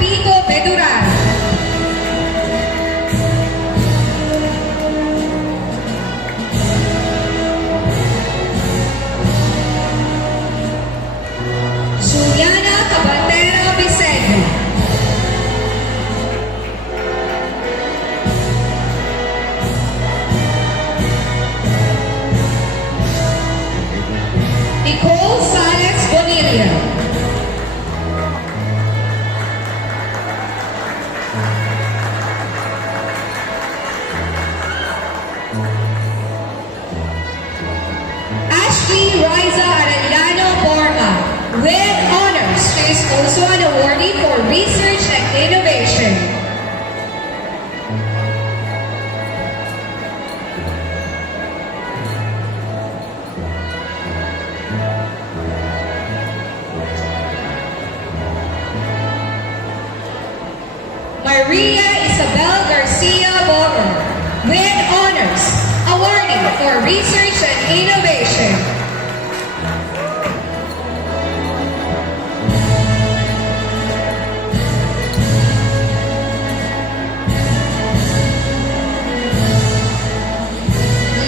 Tito Beduran. Juliana Cabantero Biseño. Nicole Sales Bonilla. Ashley Riza Arellano Borma. With honors, she is also an awardee for research and innovation. Maria Isabel Garcia Borer. With honors, awardee for research and innovation.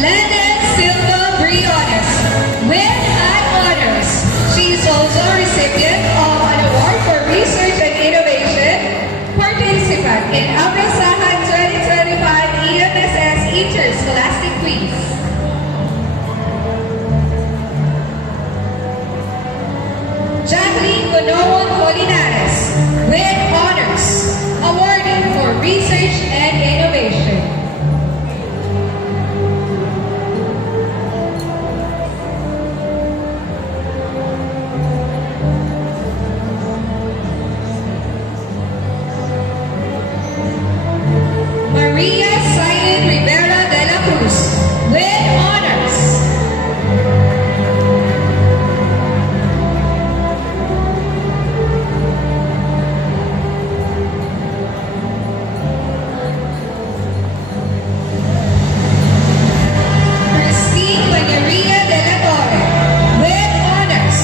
Lennon Silva Briones. With high honors, she is also a recipient of an award for research and innovation, participant in Abrasahan 2025 EMSS Interscholastic Quiz. Jacqueline Conoon Colinares. With honors, awardee for research and innovation. Maria Silent Rivera de la Cruz. With honors. Christine Maria de la Torre. With honors.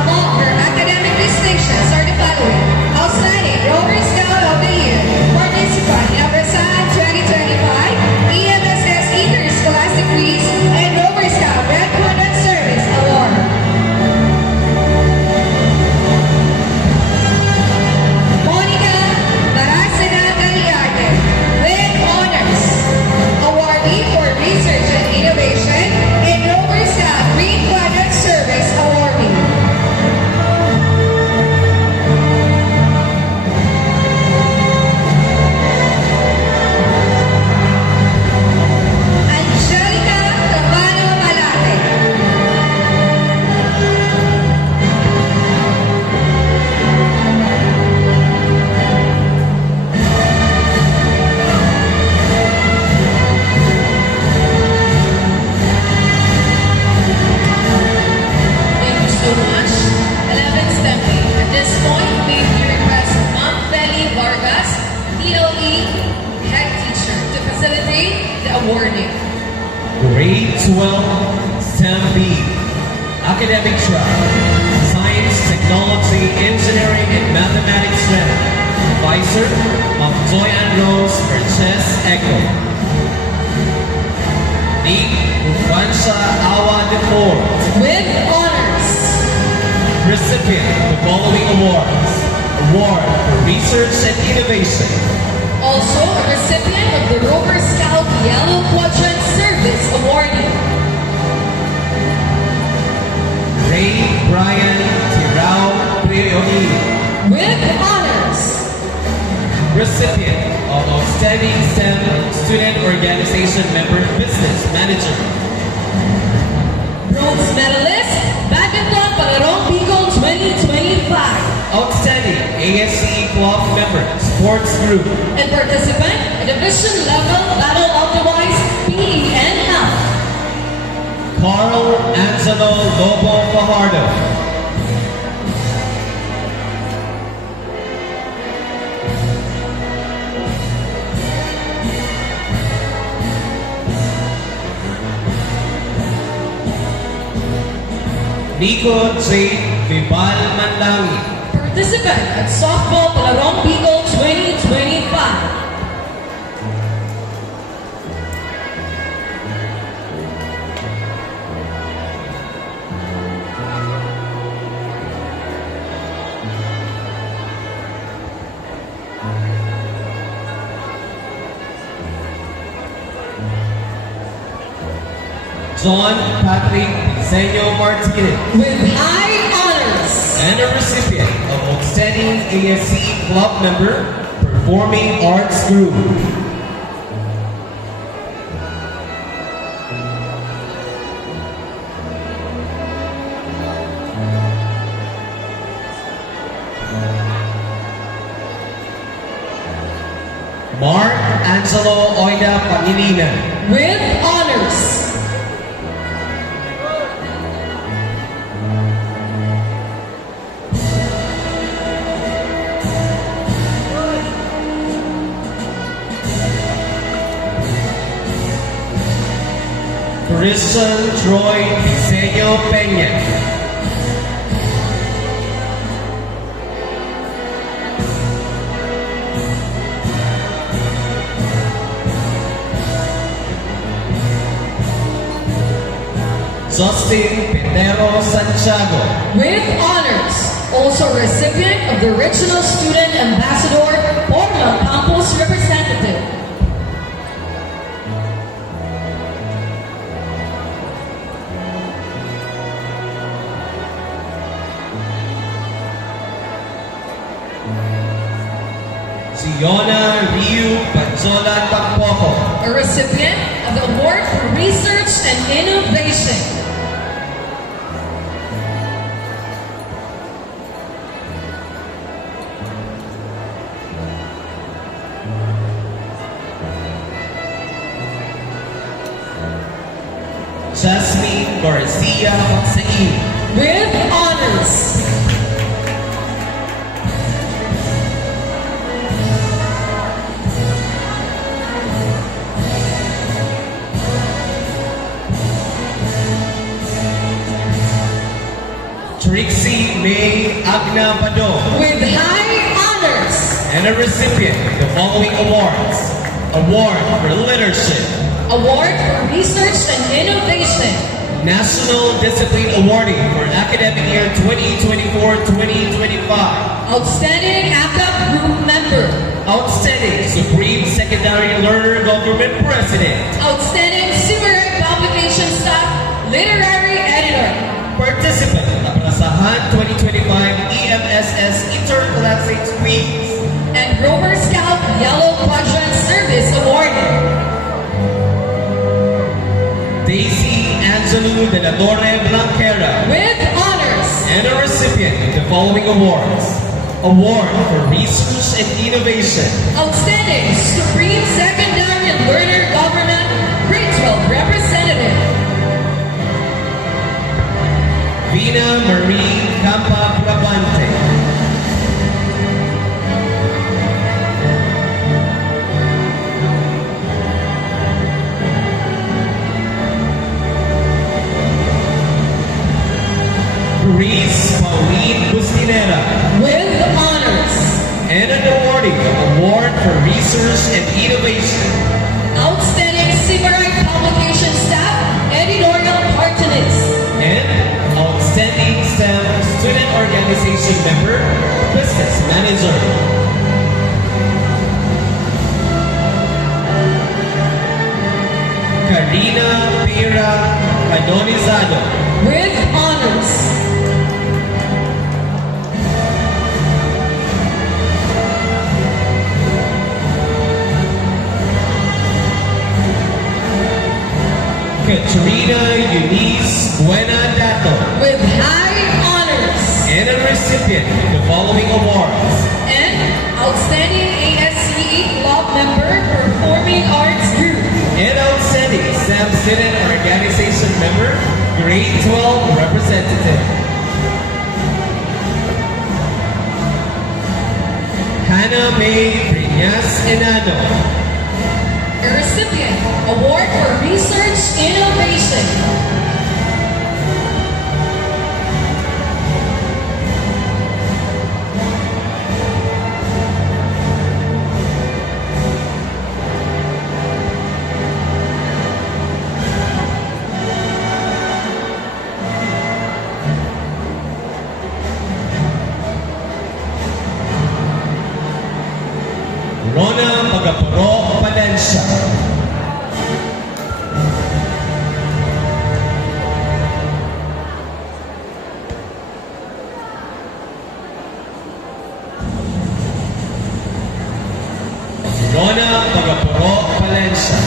Among her academic distinctions are the following: Outstanding Rover Scout of the Year, participant in Abrasahan 2025 EMSS Interscholastic Quiz, and Rover Scout Red Conduct Service Award. Monica Baracena Galiarte. With honors, awardee for research and innovation, and Rover Scout Green Conduct Service awardee. Angelica Cabano Malate. Thank you so much. 11 Stephanie. At this point, we request Ma'am Feli Vargas, DOE Head Teacher, to facilitate the awarding. Grade 12, STEM B, Academic Track, Science, Technology, Engineering, and Mathematics STEM. Advisor of Joyanne Rose Purchase Echo. Nick Ufansha Awa IV, With honors. recipient of the following awards. Award for Research and Innovation. Also a recipient of the Rover Scout Yellow Quadrant Service awardee. Ray Brian Tirao Prioi, With honors. recipient of Outstanding STEM Student Organization Member Business Manager. Bronze medalist, Badminton Palarong Bicol 2025. Outstanding ASC Club Member Sports Group. And participant in Division Level Battle Optimized PE and Health. Carl Angelo Lobo Fajardo. Nico J. Vibal Mandawi. Participant at Softball Palarong Bicol 2025. John Patrick Senyo Martinez, With high honors. and a recipient of Outstanding ASC Club Member, Performing Arts Group. Mark Angelo Oida Pangilinan, With honors. Christian Troy Diseño Peña, Justin Pedero Santiago, With honors. Also recipient of the Regional Student Ambassador Portland Campus Representative. Ziona Ryu Panzola Tampoco, A recipient of the Award for Research and Innovation. Jasmine Garcia Magsain, With honors. Trixie May Agna Badong, With high honors. and a recipient of the following awards. Award for Leadership, Award for Research and Innovation. National Discipline Awarding for Academic Year 2024-2025. Outstanding ACAP Group Member. Outstanding Supreme Secondary Learner Government President. Outstanding Simaray Publication Staff Literary Editor. Participant ng Plasahan 2025 EMSS Interclassate Quiz. And Rover Scout Yellow Quadrant Service Award. Daisy Angelou de la Torre Blanquera, With honors. and a recipient of the following awards. Award for Research and Innovation. Outstanding Supreme Secondary Learner Government Grade 12 Representative. Vina Marie Campa Brabante. Reese Pauline Bustinera, With honors. and an awarding of Award for Research and Innovation. Outstanding Simaray Publication Staff Editorial Partners. And Outstanding STEM Student Organization Member, Business Manager. Karina Pira Adonizado, With honors. Katrina Eunice Buena Dato, With high honors. and a recipient of the following awards. And Outstanding ASCE Club Member Performing Arts Group. And Outstanding STEM Student Organization Member, Grade 12 Representative. Hannah May Briñas Enano, A recipient, Award for Research Innovation. Valencia.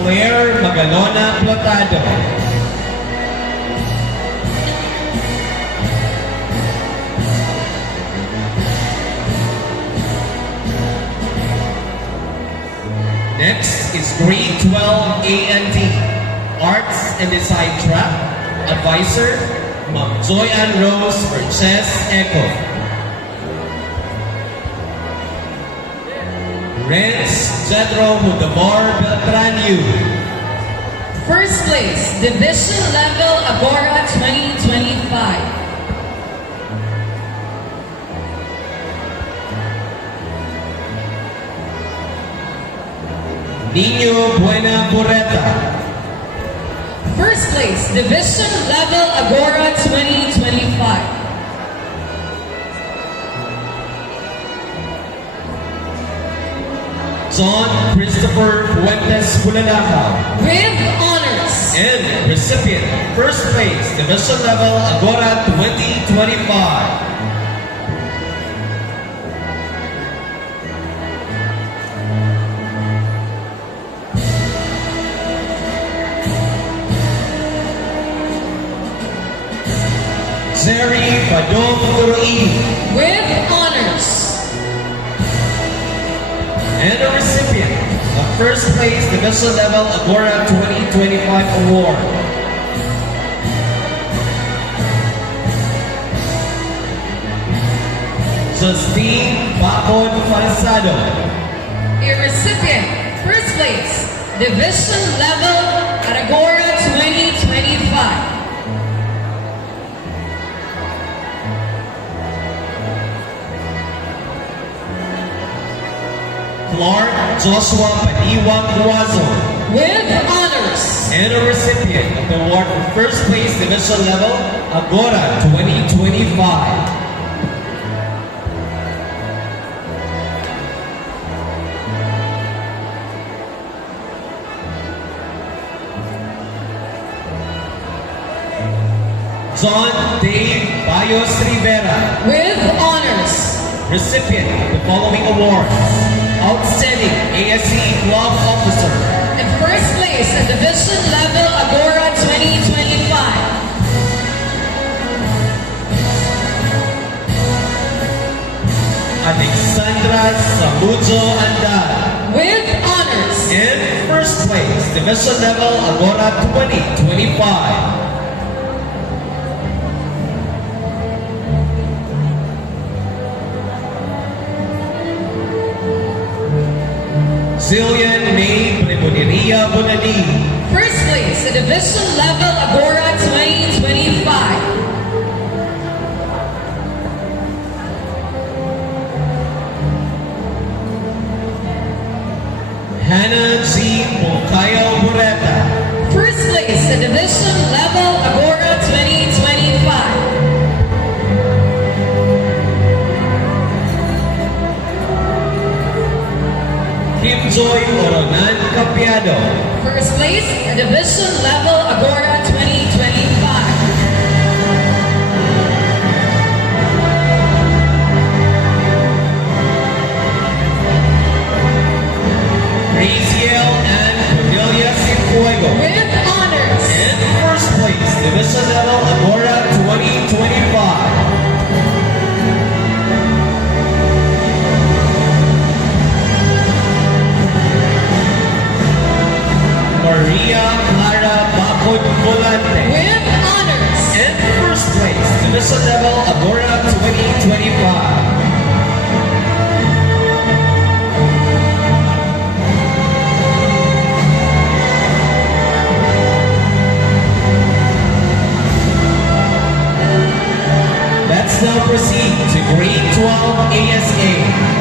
Claire Magalona Plotado. Next is grade 12 A&D, Arts and Design Track. Advisor, Ma'am Joy Ann Rose for Chess Echo. Renz Jedro Mudamor Beltranio. First place, Division Level Agora 2025. Nino Buena Bureta. First place, Division Level Agora 2025. John Christopher Fuentes Pulanaka. With honors. And recipient, first place, Division Level Agora 2025. Zeri Padong Turoi. With honors. And a recipient of first place Division Level Agora 2025 Award. Justine Bacon Falsado. A recipient, first place, Division Level at Agora 2025. Clark Joshua Paniwang Guazo. With honors. And a recipient of the award for first place Division Level Agora 2025. John Dave Bayos Rivera. With honors. Recipient of the following awards. Outstanding ASC Club Officer. And first place at Division Level Agora 2025. Alexandra Samujo Andal. With honors. And first place, Division Level Agora 2025. Zillian May Premoniria Bonani. First place at Division Level Agora 2025. Hannah G. Moncayo Bureta. First place at Division Level Agora 2025. Kim Joy Oronan Capiado. First place at Division Level Agora 2025. Raziel and Cornelia Cifuego. With honors. And first place, Division Level Agora 2025. Maria Clara Bacon Volante. With honors. And first place, Division Level Agora 2025. Let's now proceed to grade 12 ASA.